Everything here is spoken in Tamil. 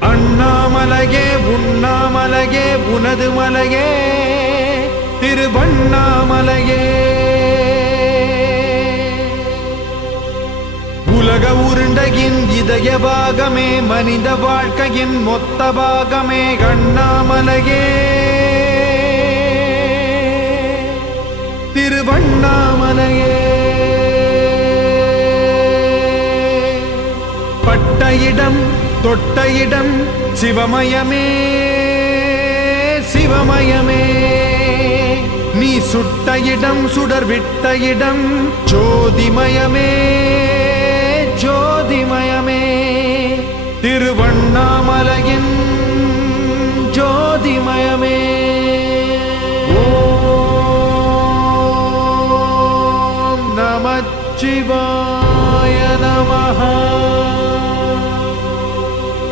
அண்ணாமலையே உண்ணாமலையே உனது மலையே திருவண்ணாமலையே. உலக உருண்டையின் இதய பாகமே மனித வாழ்க்கையின் மொத்த பாகமே அண்ணாமலையே திருவண்ணாமலையே. பட்ட இடம் தொட்ட இடம் சிவமயமே சிவமயமே. நீ சுட்ட இடம் சுடர் விட்ட இடம் ஜோதிமயமே ஜோதிமயமே. திருவண்ணாமலையின் ஜோதிமயமே.